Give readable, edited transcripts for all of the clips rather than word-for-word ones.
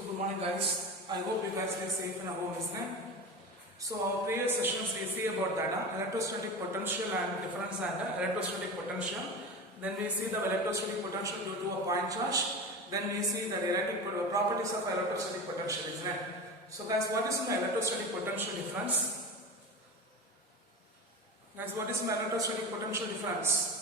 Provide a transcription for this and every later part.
So good morning guys. I hope you guys are safe and home, isn't it? So our previous sessions we see about that electrostatic potential and difference and electrostatic potential. Then we see the electrostatic potential due to a point charge. Then we see the properties of electrostatic potential, isn't it? So guys, what is my electrostatic potential difference? Guys, what is my electrostatic potential difference?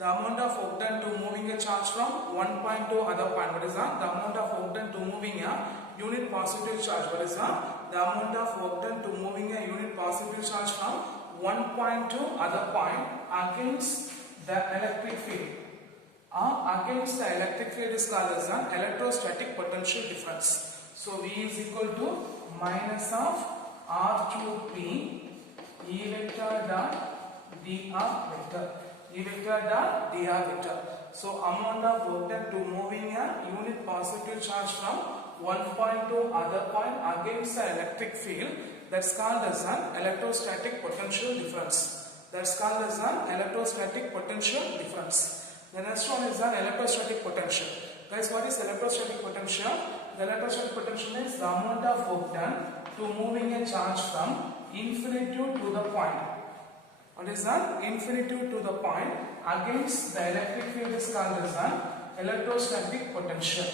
The amount of work done to moving a charge from one point to other point. What is that? The amount of work done to moving a unit positive charge. What is that? The amount of work done to moving a unit positive charge from one point to other point against the electric field. Against the electric field is called as an electrostatic potential difference. So V is equal to minus of R cube P E vector dot dr vector. E vector dot dr vector. So amount of work done to moving a unit positive charge from one point to other point against the electric field, that's called as an electrostatic potential difference. That's called as an electrostatic potential difference. The next one is an electrostatic potential. Guys, what is electrostatic potential? The electrostatic potential is the amount of work done to moving a charge from infinity to the point. What is that? Infinity to the point against the electric field is called as an electrostatic potential.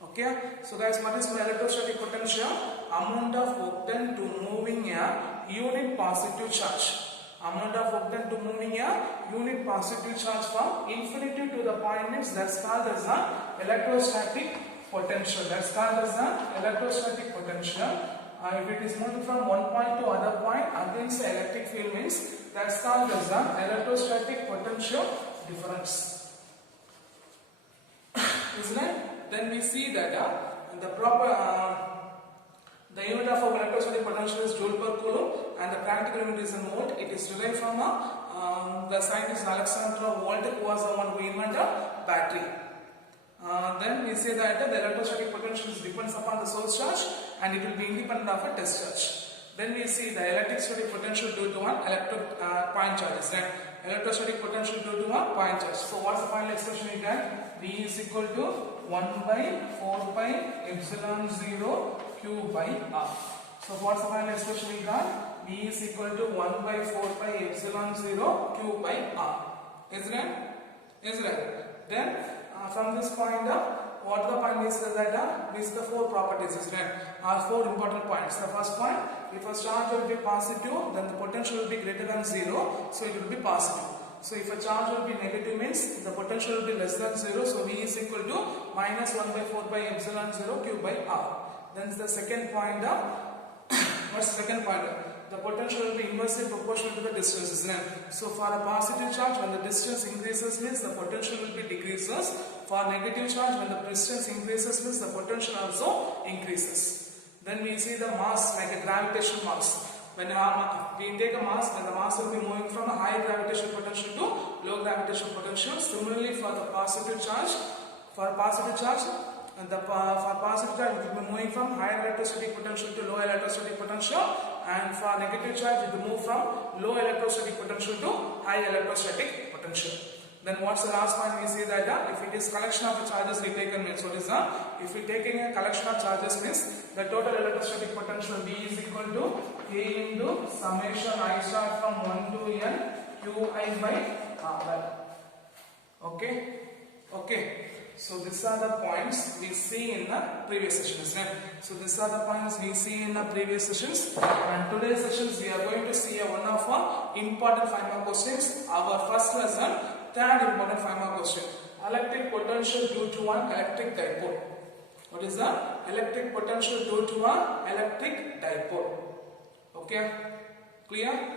Okay. So guys, what is my electrostatic potential? Amount of work done to moving a unit positive charge. Amount of work done to moving a unit positive charge from infinity to the point means that's called as an electrostatic potential. That's called as an electrostatic potential. If it is moving from one point to other point against the electric field means that's called as an electrostatic potential difference. Isn't it? Then we see that the unit of electrostatic potential is joule per coulomb and the practical unit is in volt. It is derived from the scientist Alexander Volt, who was the one who invented battery. Then we say that the electrostatic potential depends upon the source charge and it will be independent of a test charge. Then we see the electrostatic potential due to one point charge. Then electrostatic potential due to one point charge. So what's the final expression we get? V is equal to 1 by 4 pi epsilon 0 Q by R. So what's the final expression we got? V is equal to 1 by 4 pi epsilon 0 Q by R. Isn't it? Isn't it? Then from this point what the point is that these are the four properties, are four important points. The first point, if a charge will be positive, then the potential will be greater than 0, so it will be positive. So if a charge will be negative means the potential will be less than 0, so V is equal to minus 1 by 4 by epsilon 0 Q by R. Then the second point, what's the second point? The potential will be inversely proportional to the distance, isn't it? So for a positive charge, when the distance increases means the potential will be decreases. For negative charge, when the distance increases means the potential also increases. Then we see the mass like a gravitational mass. When we take a mass, then the mass will be moving from a high gravitational potential to low gravitational potential. Similarly for the positive charge, for positive charge it will be moving from higher electrostatic potential to low electrostatic potential, and for negative charge it will move from low electrostatic potential to high electrostatic potential. Then what's the last point? We say that if it is collection of the charges we taken means what is if we taking a collection of charges means the total electrostatic potential V is equal to K into summation I start from 1 to N Qi by R. Okay. Okay. So these are the points we see in the previous sessions. So these are the points we see in the previous sessions. And today's sessions we are going to see one of our important 5 mark questions. Our first lesson, third important 5 mark question. Electric potential due to an electric dipole. What is the electric potential due to an electric dipole? Okay, clear?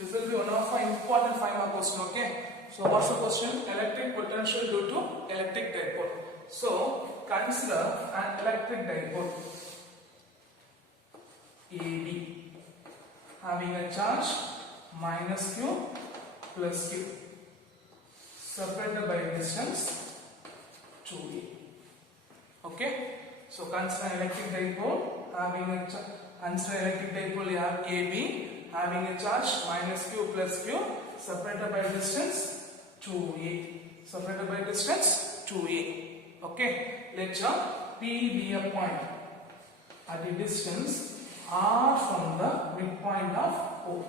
This will be one of our important 5 mark question. Okay. So what's the question? Electric potential due to electric dipole. So consider an electric dipole AB having a charge minus Q plus Q separated by distance 2A. Okay. So consider electric dipole having a consider electric dipole you have AB having a charge minus Q plus Q separated by distance 2a. Separated by distance 2a. Okay. Let your P be a point at a distance R from the midpoint of O.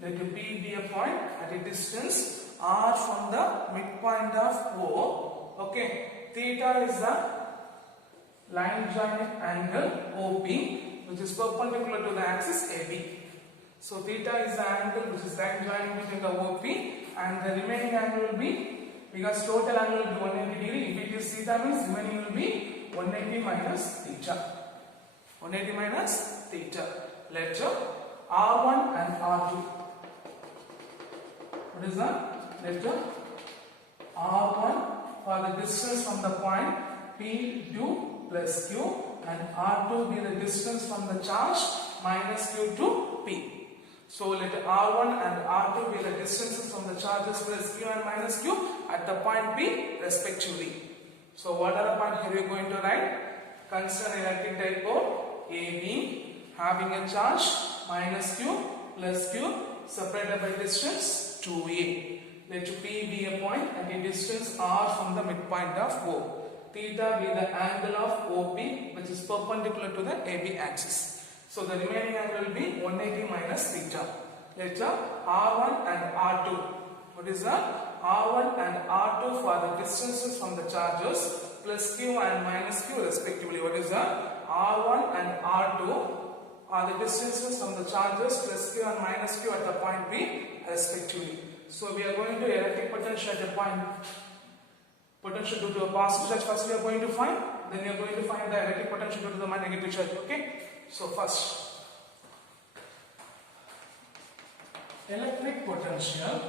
Let your P be a point at a distance R from the midpoint of O. Okay. Theta is the line joining angle OP which is perpendicular to the axis AB. So theta is the angle which is line joining between the OP and the remaining angle will be, because total angle will be 180 degree. If it is theta means remaining will be 180 minus theta. 180 minus theta. Let R1 and R2. What is that? Let R1 for the distance from the point P2 plus Q and R2 be the distance from the charge minus Q to P. So let R1 and R2 be the distances from the charges plus Q and minus Q at the point P respectively. So what are the point here you are going to write? Consider electric dipole AB having a charge minus Q plus Q separated by distance 2a. Let P be a point at a distance R from the midpoint of O. Theta be the angle of OP which is perpendicular to the AB axis. So the remaining angle will be 180 minus theta. Let R1 and R2. What is that? R1 and R2 for the distances from the charges plus Q and minus Q respectively. What is that? R1 and R2 are the distances from the charges plus Q and minus Q at the point P respectively. So we are going to electric potential at the point potential due to a positive charge first we are going to find, then we are going to find the electric potential due to the negative charge. Okay. So first, electric potential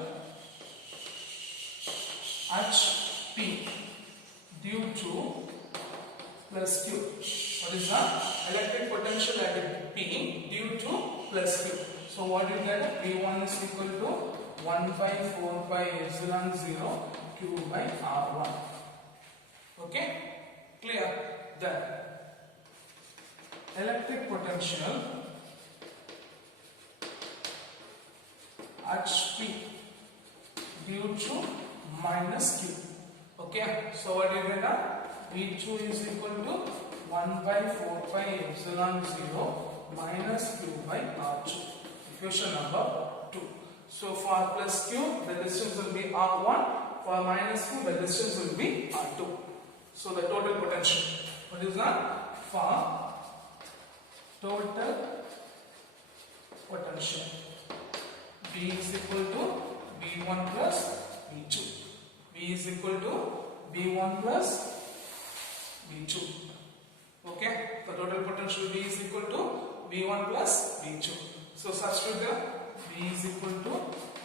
HP due to plus Q. What is that? Electric potential at P due to plus Q. So what you get? P1 is equal to 1 by 4 pi epsilon 0 Q by R1. Okay? Clear? Then electric potential HP due to minus Q. Okay? So what you get? V2 is equal to 1 by 4 pi epsilon 0 minus Q by R2. Equation number 2. So for plus Q, the distance will be R1. For minus Q, the distance will be R2. So the total potential. What is that? For total potential, V is equal to V1 plus V2. V is equal to V1 plus V2. Okay? The total potential V is equal to V1 plus V2. So substitute the V is equal to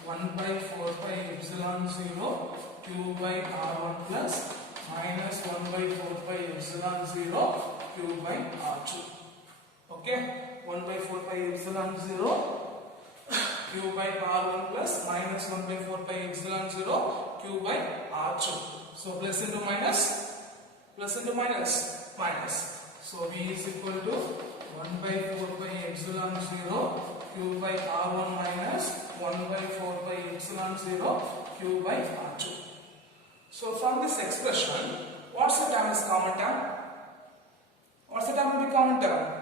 1 by 4 pi epsilon 0 Q by R1 plus minus 1 by 4 pi epsilon 0 Q by R2. Okay? 1 by 4 pi epsilon 0 Q by R1 plus minus 1 by 4 pi epsilon 0 Q by R2. So plus into minus, minus. So V is equal to 1 by 4 pi epsilon 0 Q by R1 minus 1 by 4 pi epsilon 0 Q by R2. So from this expression, what's the term is common term? What's the term will be common term?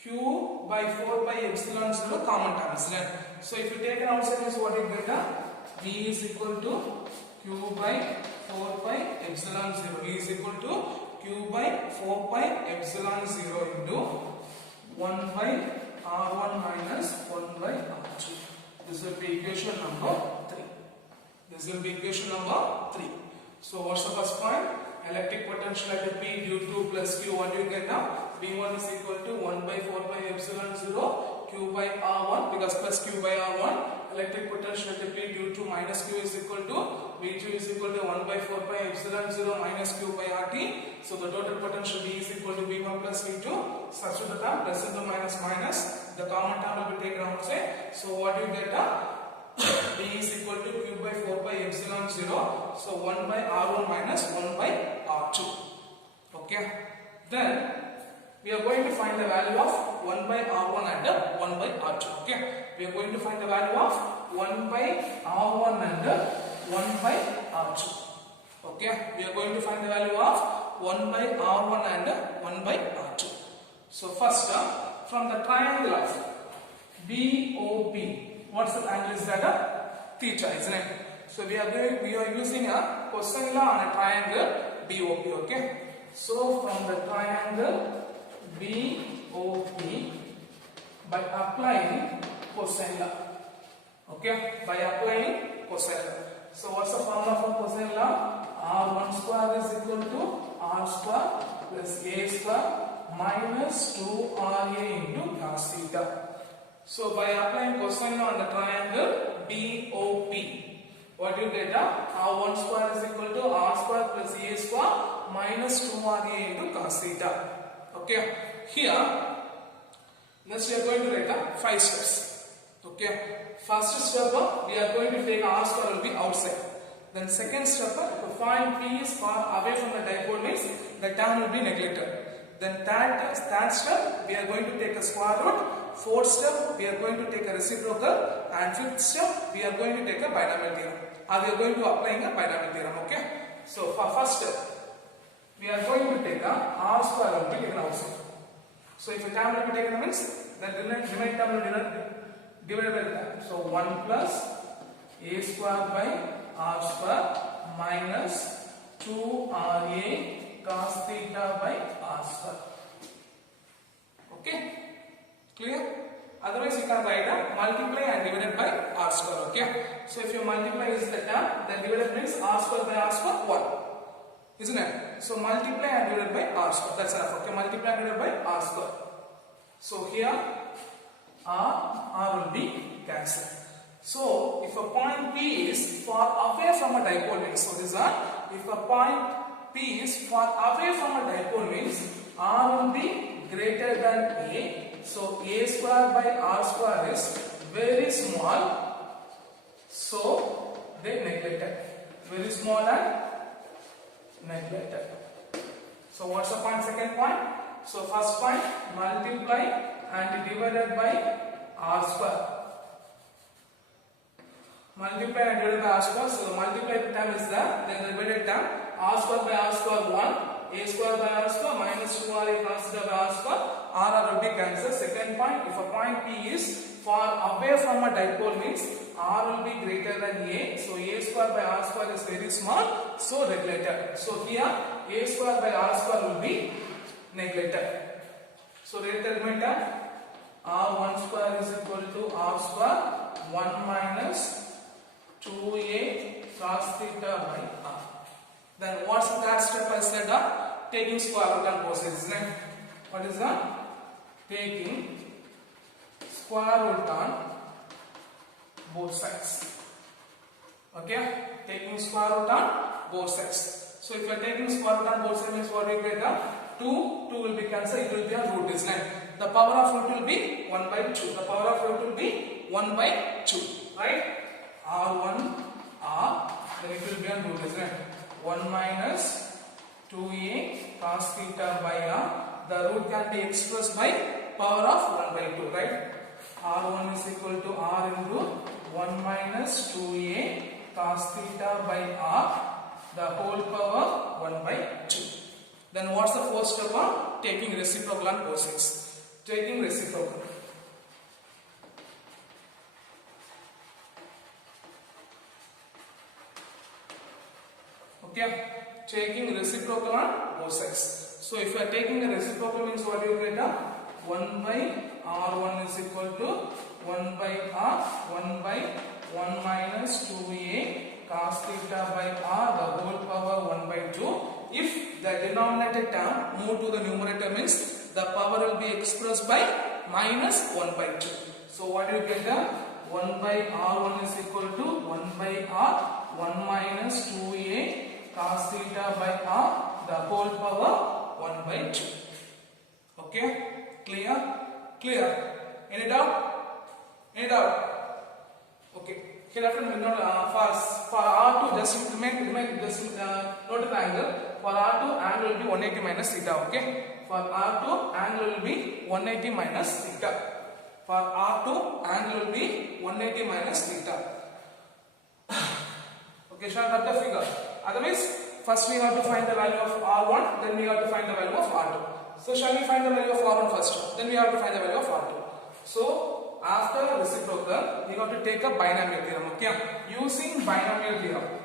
Q by 4 pi epsilon 0 common term, isn't it? So if you take an outside means what you get? V is equal to Q by 4 pi epsilon 0. V is equal to Q by 4 pi epsilon 0 into 1 by R1 minus 1 by R2. This will be equation number 3. This will be equation number 3. So what's the first point? Electric potential at P due to plus Q. What do you get now? V1 is equal to 1 by 4 pi epsilon 0 Q by R1, because plus Q by R1. Electric potential at P due to minus Q is equal to V2 is equal to 1 by 4 pi epsilon 0 minus Q by RT. So the total potential V is equal to V1 plus V2. Substitute the term plus into minus minus. The common term will be taken outside. So what do you get? V is equal to Q by 4 pi epsilon 0. So 1 by R1 minus 1 by R2. Okay. Okay. Then we are going to find the value of 1 by R1 and 1 by R2. Okay. We are going to find the value of 1 by R1 and 1 by R2. Okay. We are going to find the value of 1 by R1 and 1 by R2. So first, from the triangle of BOP, what's the angle is that? Theta, isn't it? So we are using a cosine law on a triangle BOP. Okay. So from the triangle BOP, by applying cosine law. Okay, by applying cosine law. So what's the formula for cosine law? R1 square is equal to R square plus A square minus 2RA into cos theta. So by applying cosine law on the triangle BOP, what you get? R1 square is equal to R square plus A square minus 2RA into cos theta. Okay, here next we are going to write 5 steps. Okay, first step we are going to take R square will be outside. Then second step, to find P is far away from the dipole means the term will be neglected. Then third step we are going to take a square root. Fourth step we are going to take a reciprocal, and fifth step we are going to take a binomial theorem. We are going to applying a binomial theorem. Okay, so for first step we are going to take a R square will be taken outside. So if a term will be taken means then remaining term will be divided by that. So 1 plus A square by R square minus 2RA cos theta by R square. Okay, clear? Otherwise you can write a multiply and divided by R square. Okay, so if you multiply is the term, then divided means R square by R square 1, isn't it? So multiply and divided by R square, that's enough. Okay, multiply and divided by R square. So here R will be cancelled. So if a point P is far away from a dipole means, so this is if a point P is far away from a dipole means R will be greater than A. So A square by R square is very small, so they neglected. Very small and neglected. So what's the point? Second point. So first point, multiply and divided by R square. Multiply and divided by R square. So the multiplied term is there, then the divided term R square by R square 1, A square by R square minus 2RA cos theta by R square. R will be cancelled. Second point, if a point P is far away from a dipole means R will be greater than A. So A square by R square is very small, so neglected. So here A square by R square will be neglected. So write the remainder. R1 square is equal to R square 1 minus 2A cos theta by R. Then what's the third step I said? Taking square root on both sides, isn't it? What is that? Taking square root on both sides. Okay? Taking square root on both sides. So if you are taking square root on both sides means what we get? 2 will be cancelled, it will be a root, isn't it? The power of root will be 1 by 2. The power of root will be 1 by 2. Right? R1, R, then it will be a root, isn't it? 1 minus 2A cos theta by R. The root can be expressed by power of 1 by 2, right? R1 is equal to R into 1 minus 2A cos theta by R, the whole power 1 by 2. Then what's the first step? Taking reciprocal on both sides. Taking reciprocal. Okay, taking reciprocal on both sides. So if you are taking the reciprocal means what you get? 1 by R1 is equal to 1 by R, 1 by 1 minus 2A cos theta by R, the whole power 1 by 2. If the denominator term move to the numerator means the power will be expressed by minus 1 by 2. So what do you get? 1 by R1 is equal to 1 by R, 1 minus 2A cos theta by R, the whole power 1 by 2. Okay? Clear? Clear? Any doubt? Any doubt? Okay. Here after for R2 just note the angle. For R2, angle will be 180 minus theta. Okay. For R2, angle will be 180 minus theta. For R2, angle will be 180 minus theta. Okay, shall I have the figure? Otherwise, first we have to find the value of R1, then we have to find the value of R2. So shall we find the value of R1 first? Then we have to find the value of R2. So after reciprocal, we have to take a binomial theorem. Okay, using binomial theorem.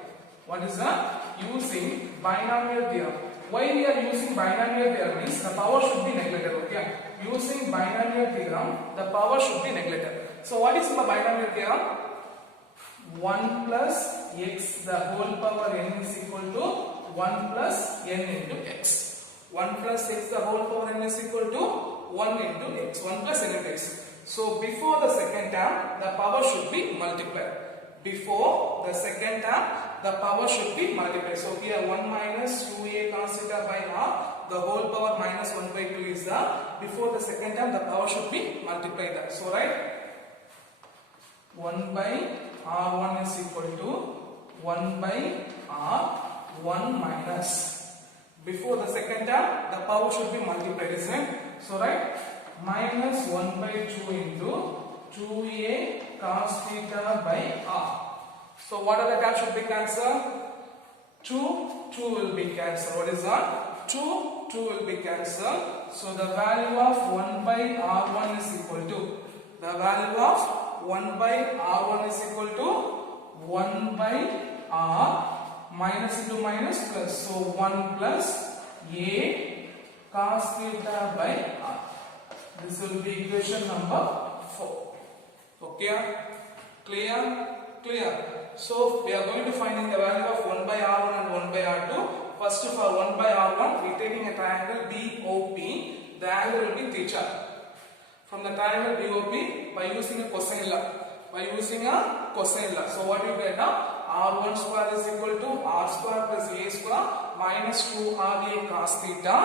What is that? Using binomial theorem. Why we are using binomial theorem means the power should be neglected. Okay, using binomial theorem, the power should be neglected. So what is the binomial theorem? 1 plus x the whole power n is equal to 1 plus n into x. 1 plus x the whole power n is equal to 1 into x. 1 plus n into x. So before the second term, the power should be multiplied. Before the second term, the power should be multiplied. So here 1 minus 2a cos theta by r, the whole power minus 1 by 2 is the, before the second term, the power should be multiplied. So right, 1 by R1 is equal to 1 by R1 minus. Before the second term, the power should be multiplied, isn't it? So right, minus 1 by 2 into 2a cos theta by R. So what are the terms should be cancelled? 2 will be cancelled. What is that? 2 will be cancelled. So the value of 1 by R1 is equal to, the value of 1 by R1 is equal to 1 by R minus into minus plus. So 1 plus A cos theta by R. This will be equation number 4. Okay? Clear? Clear. So we are going to find the value of 1 by R1 and 1 by R2. First for 1 by R1, we are taking a triangle BOP. The angle will be theta. From the triangle BOP, by using a cosine law. So what you get now? R1 square is equal to R square plus A square minus 2RA cos theta.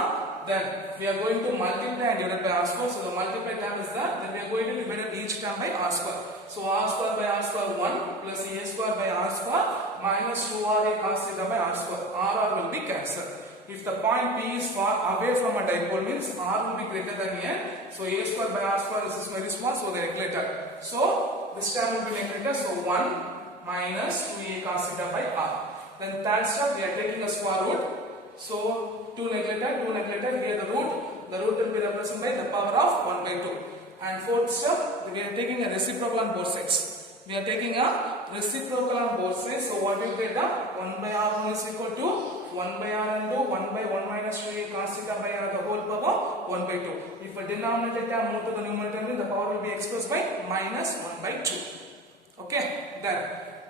Then we are going to multiply and divide by R square. So the multiply term is that. Then we are going to divide each term by R square. So R square by R square 1 plus A square by R square minus 2RA cos theta by R square. R will be cancelled. If the point P is far away from a dipole means R will be greater than N. So A square by R square is very small, so they are neglected. So this term will be neglected. So 1 minus 2A cos theta by R. Then third step, we are taking a square root. So 2 neglected, here the root will be represented by the power of 1 by 2. And fourth step, we are taking a reciprocal on both sides. So what will get the 1 by R1 is equal to 1 by R into 1 by 1 minus 2A cos theta by R, the whole power 1 by 2. If a denominator term move to the numerator term, the power will be expressed by minus 1 by 2. Okay, then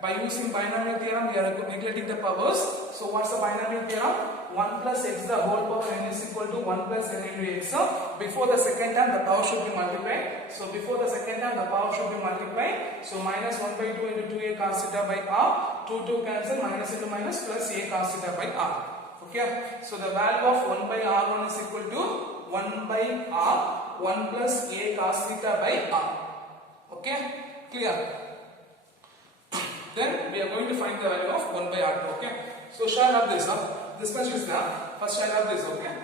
by using binomial theorem, we are neglecting the powers. So what's the binomial theorem? 1 plus x the whole power n is equal to 1 plus n into x. So before the second term, the power should be multiplied. So before the second term, the power should be multiplied. So minus 1 by 2 into 2A cos theta by R. 2 cancel, minus into minus plus A cos theta by R. Okay. So the value of 1 by R1 is equal to 1 by R 1 plus A cos theta by R. Okay. Clear? Then we are going to find the value of 1 by R2. Okay. So shall I have this up? This much is done. First I have this. Okay.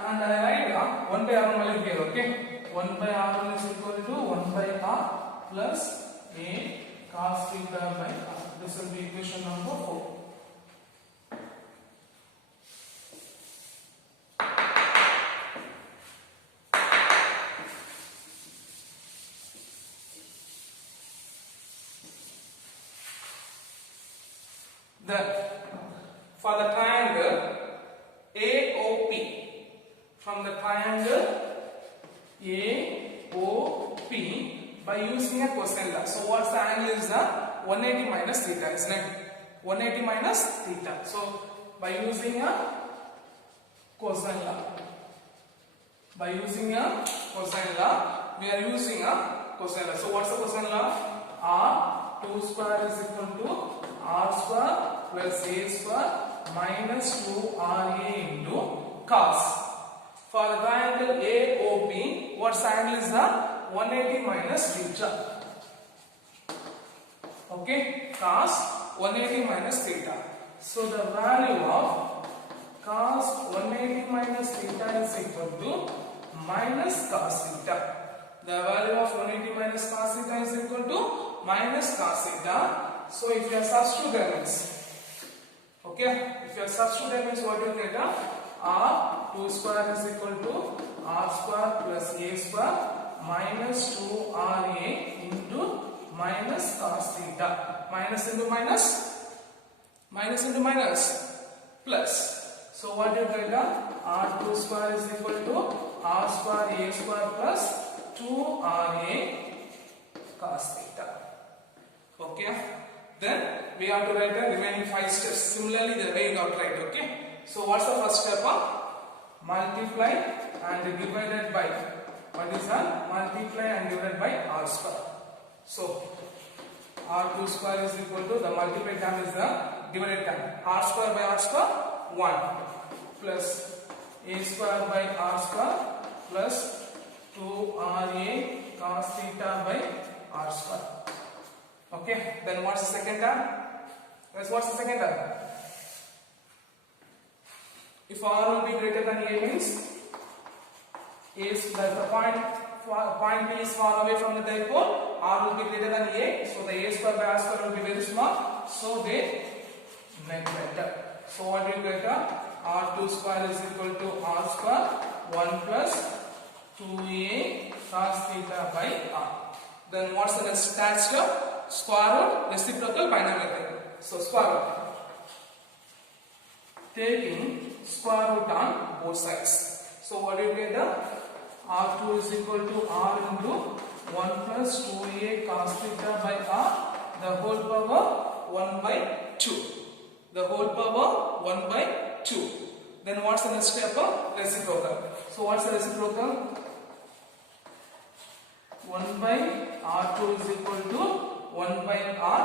And I write 1 by R1 value here. Okay. 1 by R1 is equal to 1 by R plus A cos theta by R. This will be equation number 4. Then for the triangle AOP, from the triangle AOP, by using a cosine law. So what's the angle is the 180 minus theta, isn't it? 180 minus theta. So by using a cosine law, we are using a cosine law. So what's the cosine law? R2 square is equal to r square plus a square minus 2ra into cos. For the triangle AOP, what angle is the 180 minus theta? Okay, cos 180 minus theta. So the value of cos 180 minus theta is equal to minus cos theta. The value of 180 minus cos theta is equal to minus cos theta. So if you are substitute that means, okay, if you are substitute that means what you get? R2 square is equal to r square plus a square minus 2ra into minus cos theta. Minus into minus, minus into minus, plus. So what you get? R2 square is equal to r square a square plus 2ra cos theta. Okay. Then we have to write the remaining 5 steps. Similarly, the way you have to write. Okay. So what's the first step? Multiply and divided by. What is that? Multiply and divided by r square. So r2 square is equal to, the multiplied term is the divided term. R square by r square 1 plus a square by r square plus 2ra cos theta by r square. Okay, then what's the second term? Yes, what's the second term? If r will be greater than a means the point B is far away from the dipole, r will be greater than a, so the a square by r square will be very small, so they neglect. So what do you get? R2 square is equal to r square 1 plus 2a cos theta by r. Then what's the next step? Square root, reciprocal, binomial theorem. So square root, taking square root on both sides. So what do you get? R2 is equal to r into 1 plus 2a cos theta by r, the whole power 1 by 2. The whole power 1 by 2. Then what's the next step? Reciprocal. So what's the reciprocal? 1 by r2 is equal to 1 by r.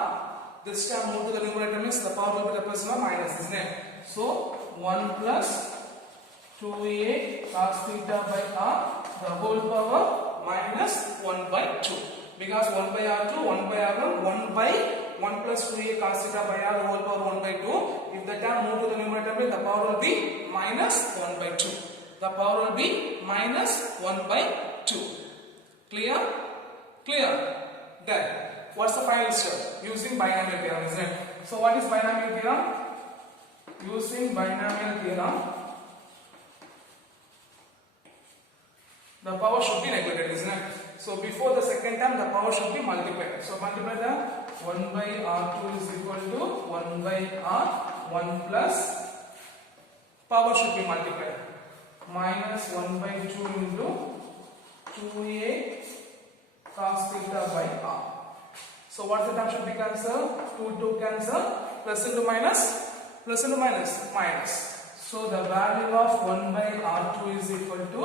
This time move to the numerator means the power will be represented by minus, isn't it? So 1 plus 2a cos theta by r, the whole power minus 1 by 2. Because 1 by r2, 1 by r1, 1 by 1 plus 2a cos theta by r, the whole power 1 by 2. If the term move to the numerator means the power will be minus 1 by 2. The power will be minus 1 by 2. Clear? Clear? Then what's the final step? Using binomial theorem, isn't it? So what is binomial theorem? Using binomial theorem, the power should be neglected, isn't it? So before the second term, the power should be multiplied. So multiply the 1 by r2 is equal to 1 by r, 1 plus, power should be multiplied, minus 1 by 2 into 2a cos theta by r. So what the term should be cancelled? 2 cancel, plus into minus, plus into minus, minus. So the value of 1 by r2 is equal to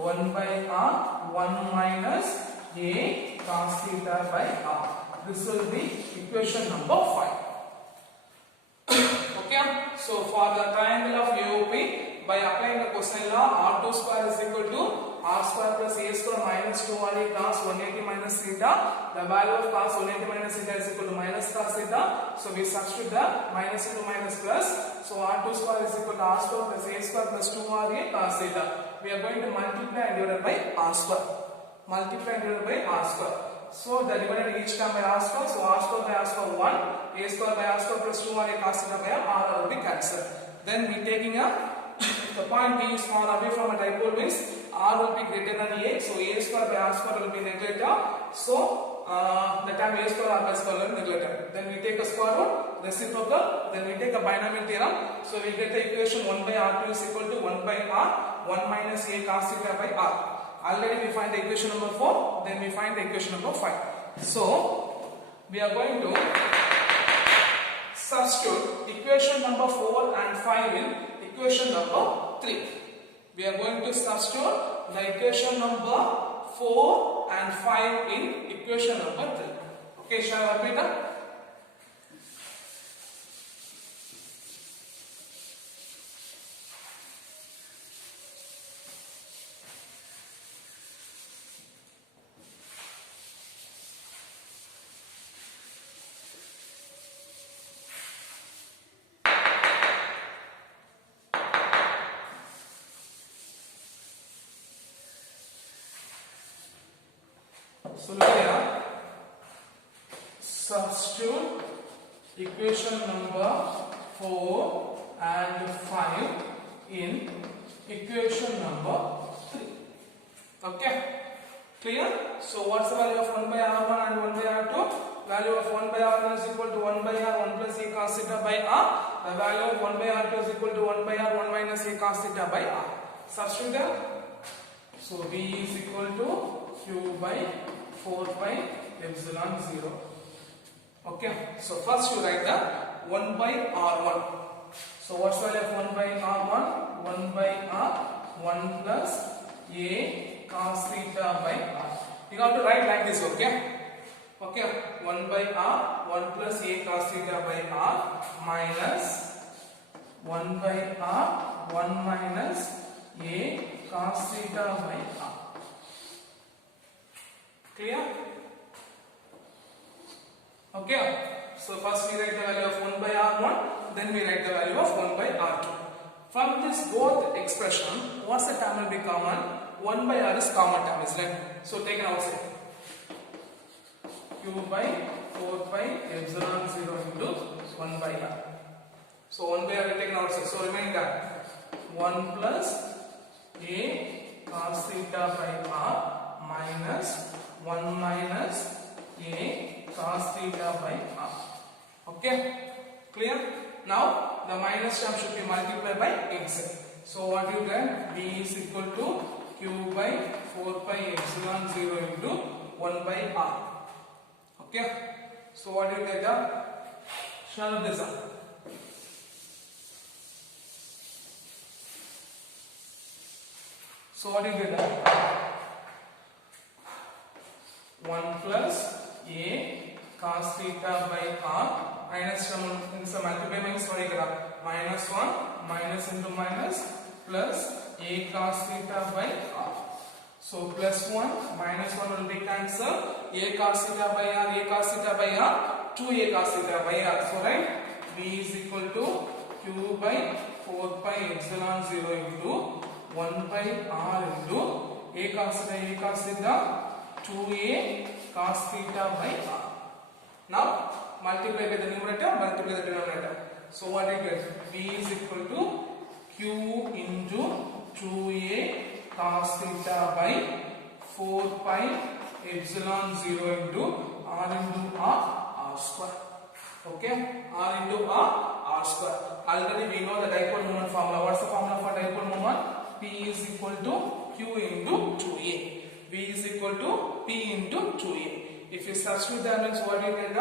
1 by r, 1 minus a cos theta by r. This will be equation number 5. Okay, so for the triangle of AOP, by applying the cosine law, r2 square is equal to r square plus a square minus 2ra cos 180 minus theta. The value of cos 180 minus theta is equal to minus cos theta. So we substitute the minus into minus plus. So r2 square is equal to r square plus a square plus 2ra cos theta. We are going to multiply and divide by r square. Multiply and divide by r square. So the divided each term by r square. So r square by r square 1. A square by r square plus 2ra cos theta by r will be cancelled. Then we taking the point B is far away from a dipole means r will be greater than a. So a square by r square will be neglected. So the term a square r by square will be neglected. Then we take a square root, reciprocal. Then we take a binomial theorem. So we get the equation 1 by r2 is equal to 1 by r, 1 minus a cos theta by r. Already we find the equation number 4. Then we find the equation number 5. So we are going to substitute equation number 4 and 5 in equation number 3. We are going to substitute the equation number 4 and 5 in equation number 3. Okay, shall I repeat that? So look here. Substitute equation number 4 and 5 in equation number 3. Okay, clear? So what's the value of 1 by r1 and 1 by r2? Value of 1 by r1 is equal to 1 by r 1 plus a cos theta by r. The value of 1 by r2 is equal to 1 by r 1 minus a cos theta by r. Substitute there. So v is equal to q by 4 pi epsilon 0. Okay, so first you write the 1 by r1. So what's the value of 1 by r1? 1 by r 1 plus a cos theta by r. You have to write like this, okay? Okay, 1 by r 1 plus a cos theta by r minus 1 by r 1 minus a cos theta by r. Clear? Okay, so first we write the value of 1 by r1, then we write the value of 1 by r2. From this both expression, what's the term will be common? 1 by r is common term, isn't it? So take it outside. Q by 4 pi epsilon 0 into 1 by r. So 1 by r is taken outside. So remain that 1 plus a cos theta by r minus 1 minus a cos theta by r. Okay, clear? Now the minus term should be multiplied by inside. So what you get? V is equal to q by 4 pi epsilon 0 into 1 by r. Okay, so what you get? Solve this up. So what you get? 1 plus a cos theta by r minus term multiply means what you get? Minus 1 minus into minus plus a cos theta by r. So plus 1 minus 1 will be cancelled. A cos theta by r, a cos theta by r, 2a cos theta by r. So right, v is equal to q by 4 pi epsilon 0 into 1 by r into a cos theta 2a cos theta by r. Now multiply by the numerator, multiply the denominator. So what do you get? V is equal to q into 2a cos theta by 4 pi epsilon 0 into r square. Okay, r into r square. Already we know the dipole moment formula. What's the formula for dipole moment? P is equal to q into 2a. V is equal to p into 2a. If you substitute that means what you get?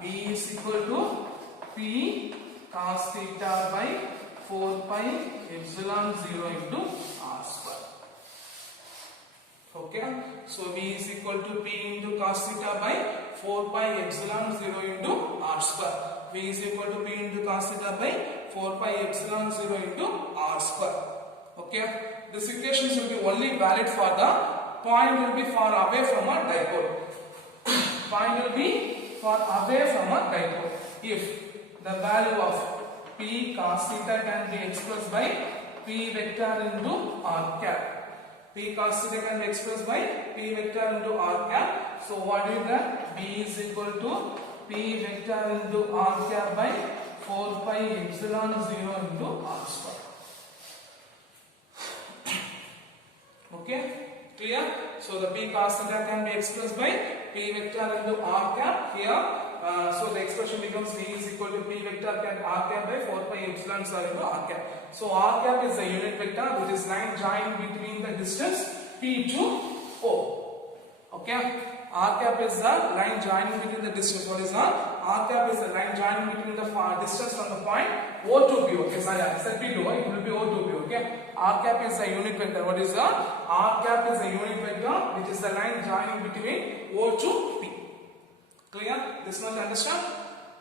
V is equal to p cos theta by 4 pi epsilon 0 into r square. Okay, so V is equal to P into cos theta by 4 pi epsilon 0 into r square. V is equal to P into cos theta by 4 pi epsilon 0 into r square. Okay, this equation will be only valid for the point will be far away from a dipole. Point will be far away from a dipole. If the value of P cos theta can be expressed by P vector into r cap. P cos theta can be expressed by P vector into r cap. So what do you get? B is equal to P vector into r cap by 4 pi epsilon 0 into r square. Okay, clear? So the P cos theta can be expressed by P vector into r cap here. So the expression becomes V is equal to P vector can r cap by 4 pi epsilon 0 into r cap. So r cap is the unit vector which is line joined between the distance P to O. Okay, r cap is the line joining between the distance. What is r cap is the line joining between the distance from the point O to P. Okay, sorry, I said P to O, it will be O to P. Okay, r cap is the unit vector. What is the r cap is the unit vector which is the line joining between O to P. Clear? This much understand?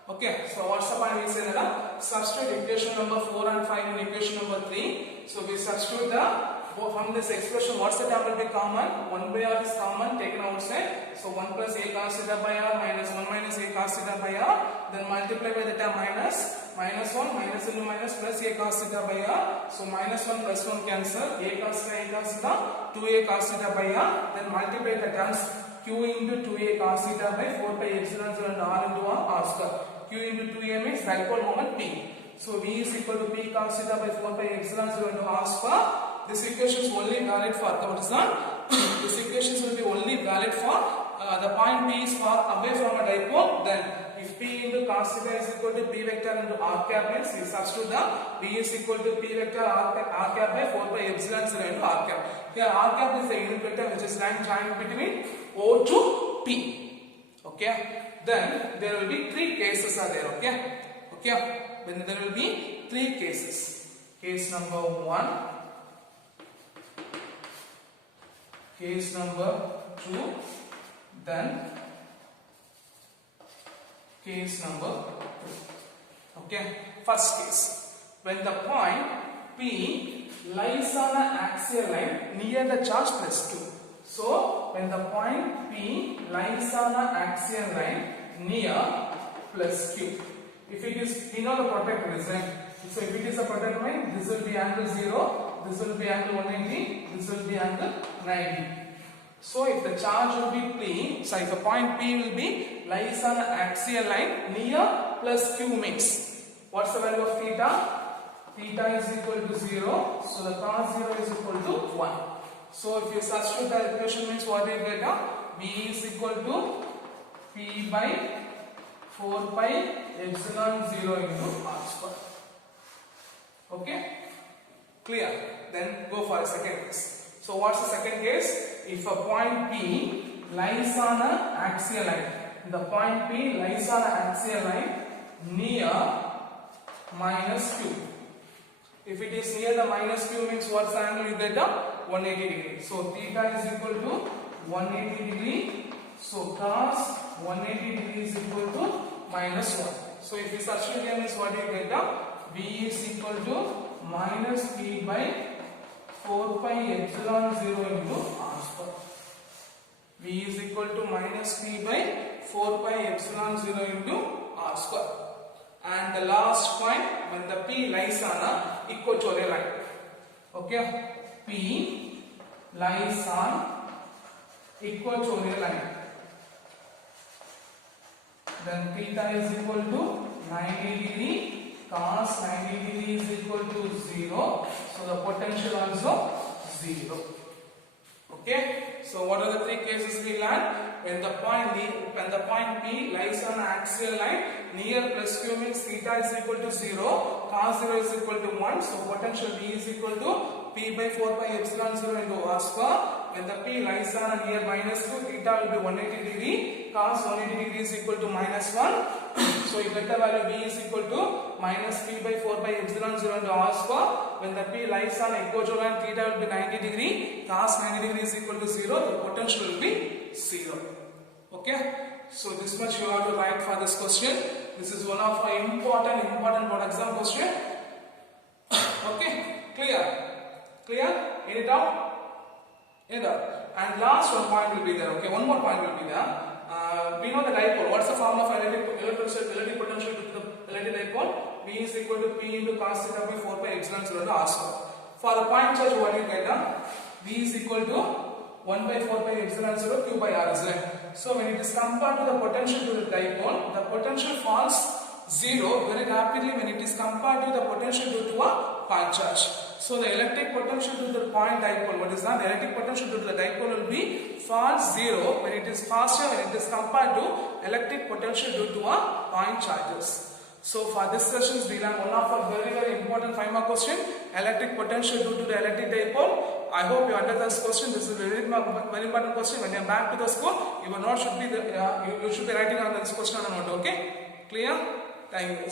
Okay, so what's the point we say that? Substitute equation number 4 and 5 in equation number 3. So we substitute from this expression, what's the term will be common? 1 by r is common, taken outside. So 1 plus a cos theta by r minus 1 minus a cos theta by r. Then multiply by the term minus 1 minus into minus plus a cos theta by r. So minus 1 plus 1 cancel. A cos theta 2a cos theta by r. Then multiply the terms Q into 2A cos theta by 4 pi epsilon 0 and R into R square. Q into 2A means dipole moment P. So V is equal to P cos theta by 4 pi epsilon 0 into R square. This equation is only valid for what is not. This equations will be only valid for the point P is far away from a dipole. Then if P into cos theta is equal to P vector into R cap means we substitute the P is equal to P vector R cap by 4 pi epsilon 0 into R cap. Here R cap is the unit vector which is lying joint between O to P. Okay. Then there will be three cases are there. Okay. Okay. Then there will be three cases. Case number 1, case number 2, then case number 3. Okay. First case, when the point P lies on an axial line near the charge +2. So when the point P lies on an axial line near +q. If it is, we know the protector is right. So if it is a protector line, this will be angle 0, this will be angle 180, this will be angle 90. So if the charge will be P, so if the point P will be lies on an axial line near +q means, what's the value of theta? Theta is equal to 0, so the cos 0 is equal to 1. So if you substitute the equation means what you get? V is equal to P by 4 pi epsilon 0 into R square. Okay? Clear? Then go for a second case. So what's the second case? If a point P lies on an axial line, the point P lies on an axial line near -q. If it is near the -q means what's the angle you get? 180 degree. So theta is equal to 180 degree. So cos 180 degree is equal to -1. So if you substitute here means what you get? V is equal to -P by 4 pi epsilon 0 into R square. V is equal to -P by 4 pi epsilon 0 into R square. And the last point, when the P lies on a equatorial line. Okay, P lies on equatorial line. Then theta is equal to 90 degree, cos 90 degree is equal to 0. So the potential also 0. Okay. So what are the three cases we learned? When the point P lies on an axial line near +q means theta is equal to 0, cos 0 is equal to 1. So potential V is equal to P by 4 pi epsilon 0 into R square. When the P lies on near -2, theta will be 180 degree, cos 180 degree is equal to -1. So you get the value V is equal to -P by 4 pi epsilon 0 into R square. When the P lies on equatorial line, theta will be 90 degree, cos 90 degree is equal to 0, the potential will be 0. Okay. So this much you have to write for this question. This is one of our important board exam question. Okay. Clear? Clear? Any doubt? And last one point will be there. Okay, one more point will be there. We know the dipole. What's the formula for electric potential to the electric dipole? V is equal to P into cos theta by 4 pi epsilon 0 to R square. For the point charge, what do you get? V is equal to 1 by 4 pi epsilon 0 Q by R is right. So when it is compared to the potential to the dipole, the potential falls 0 very rapidly when it is compared to the potential due to a point charge. So the electric potential to the point dipole, what is that? The electric potential to the dipole will be falls 0 when it is faster when it is compared to electric potential due to a point charges. So for this sessions we learn one of our very important 5-mark question, electric potential due to the electric dipole. I hope you understand this question. This is a very important question. When you are back to the school, your note should be you should be writing on this question on a note. Okay, clear? Thank you.